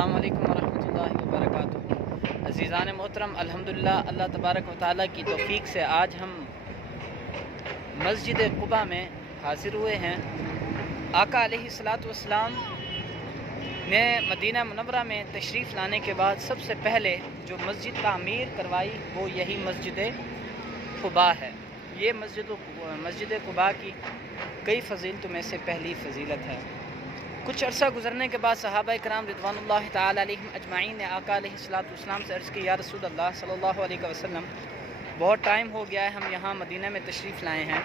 السلام علیکم ورحمۃ اللہ وبرکاتہ۔ عزیزان محترم، الحمدللہ اللہ تبارک و تعالیٰ کی توفیق سے آج ہم مسجد قباء میں حاضر ہوئے ہیں۔ آقا علیہ الصلاۃ والسلام نے مدینہ منورہ میں تشریف لانے کے بعد سب سے پہلے جو مسجد تعمیر کروائی وہ یہی مسجد قباء ہے۔ یہ مسجد قباء کی کئی فضیلتوں میں سے پہلی فضیلت ہے۔ کچھ عرصہ گزرنے کے بعد صحابہ کرام رضوان اللہ تعالی علیہم اجمعین نے آقا علیہ الصلاۃ والسلام سے عرض کی، یا رسول اللہ صلی اللہ علیہ وسلم، بہت ٹائم ہو گیا ہے ہم یہاں مدینہ میں تشریف لائے ہیں،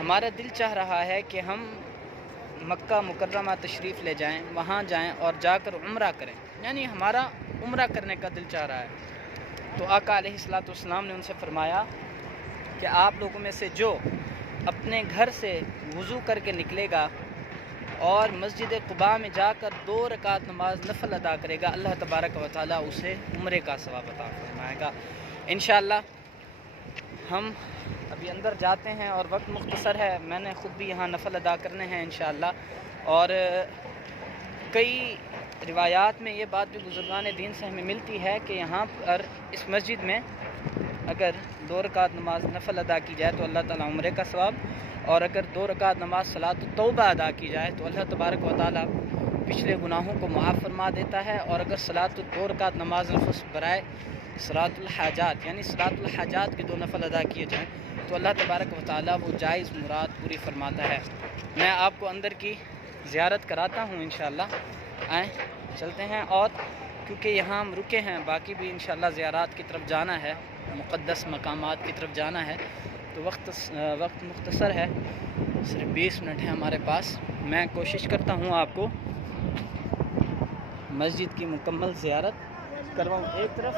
ہمارا دل چاہ رہا ہے کہ ہم مکہ مکرمہ تشریف لے جائیں، وہاں جائیں اور جا کر عمرہ کریں، یعنی ہمارا عمرہ کرنے کا دل چاہ رہا ہے۔ تو آقا علیہ الصلاۃ والسلام نے ان سے فرمایا کہ آپ لوگوں میں سے جو اپنے گھر سے وضو کر کے نکلے گا اور مسجد قباء میں جا کر 2 رکعت نماز نفل ادا کرے گا، اللہ تبارک و تعالیٰ اسے عمرے کا ثواب عطا فرمائے گا۔ انشاءاللہ ہم ابھی اندر جاتے ہیں اور وقت مختصر ہے، میں نے خود بھی یہاں نفل ادا کرنے ہیں انشاءاللہ۔ اور کئی روایات میں یہ بات بھی بزرگان دین سے ہمیں ملتی ہے کہ یہاں پر اس مسجد میں اگر 2 رکعت نماز نفل ادا کی جائے تو اللہ تعالیٰ عمرے کا ثواب، اور اگر 2 رکعت نماز صلاۃ التوبہ ادا کی جائے تو اللہ تبارک و تعالیٰ پچھلے گناہوں کو معاف فرما دیتا ہے، اور اگر 2 رکعت نماز نفل برائے صلاۃ الحاجات یعنی صلاۃ الحاجات کے 2 نفل ادا کیے جائیں تو اللہ تبارک و تعالیٰ وہ جائز مراد پوری فرماتا ہے۔ میں آپ کو اندر کی زیارت کراتا ہوں انشاءاللہ، آئیں چلتے ہیں۔ اور کیونکہ یہاں ہم رکے ہیں، باقی بھی انشاءاللہ زیارات کی طرف جانا ہے، مقدس مقامات کی طرف جانا ہے، تو وقت مختصر ہے، صرف 20 منٹ ہے ہمارے پاس۔ میں کوشش کرتا ہوں آپ کو مسجد کی مکمل زیارت کرواؤں۔ ایک طرف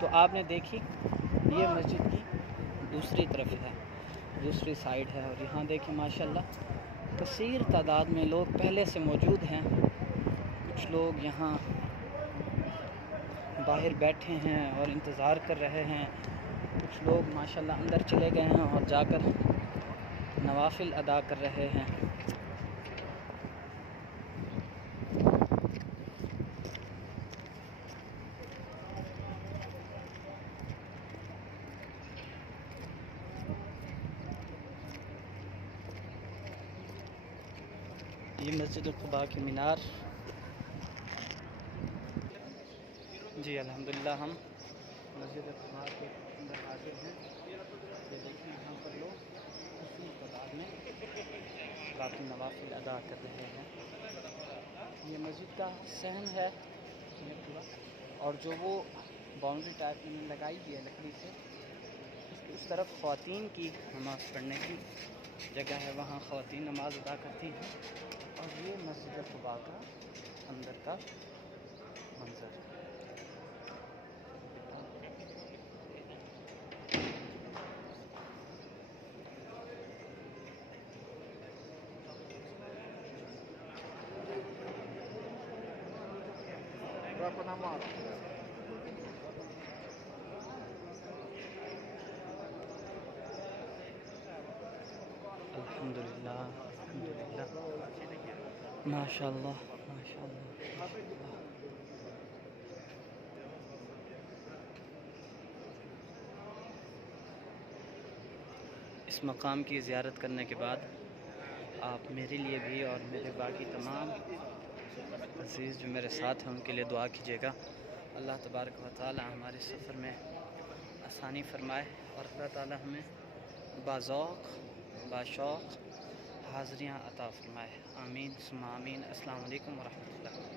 تو آپ نے دیکھی، یہ مسجد کی دوسری طرف ہے، دوسری سائیڈ ہے، اور یہاں دیکھیں ماشاءاللہ کثیر تعداد میں لوگ پہلے سے موجود ہیں۔ کچھ لوگ یہاں باہر بیٹھے ہیں اور انتظار کر رہے ہیں، کچھ لوگ ماشاءاللہ اندر چلے گئے ہیں اور جا کر نوافل ادا کر رہے ہیں۔ یہ مسجد قباء کی مینار۔ جی الحمدللہ ہم مسجد قباء کے اندر حاضر ہیں۔ یہ دیکھیں یہاں پر لوگ کثیر تعداد میں صلاۃ النوافل ادا کر رہے ہیں۔ یہ مسجد کا صحن ہے پورا، اور جو وہ باؤنڈری ٹائپ میں لگائی ہوئی ہے لکڑی سے، اس طرف خواتین کی نماز پڑھنے کی جگہ ہے، وہاں خواتین نماز ادا کرتی ہیں، اور یہ مسجد قباء کا اندر کا منظر ہے۔ الحمدللہ الحمدللہ، ماشاءاللہ ماشاءاللہ۔ اس مقام کی زیارت کرنے کے بعد آپ میرے لیے بھی اور میرے باقی تمام عزیز جو میرے ساتھ ہیں ان کے لیے دعا کیجیے گا۔ اللہ تبارک و تعالی ہمارے سفر میں آسانی فرمائے، اور اللہ تعالی ہمیں باذوق باشوق حاضریاں عطا فرمائے، آمین ثم آمین۔ السلام علیکم ورحمۃ اللہ۔